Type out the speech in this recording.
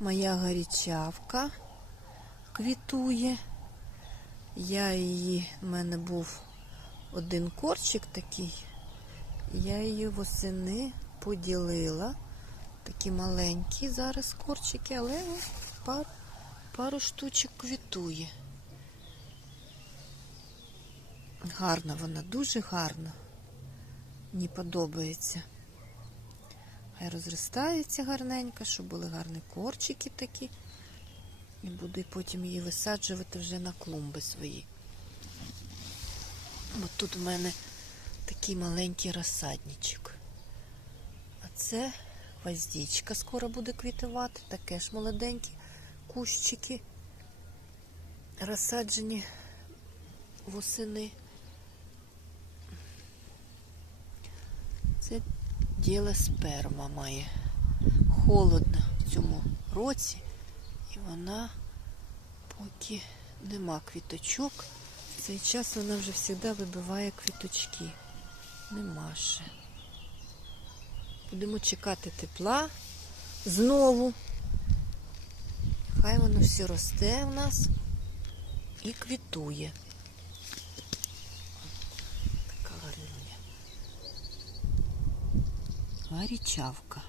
Моя горічавка квітує. Я її, в мене був один корчик такий. Я її восени поділила. Такі маленькі зараз корчики, але пару, пару штучок квітує. Гарна вона, дуже гарна. Мені подобається. Хай розростається гарненько, щоб були гарні корчики такі. І буду потім її висаджувати вже на клумби свої. Бо тут в мене такий маленький розсадничок. А це гвоздичка скоро буде квітувати, таке ж молоденькі кущики, розсаджені восени. Це діло сперма має. Холодно в цьому році, і вона поки нема квіточок. В цей час вона вже завжди вибиває квіточки. Нема ще. Будемо чекати тепла знову. Хай воно все росте у нас і квітує. Така гарнюня. Гарічавка.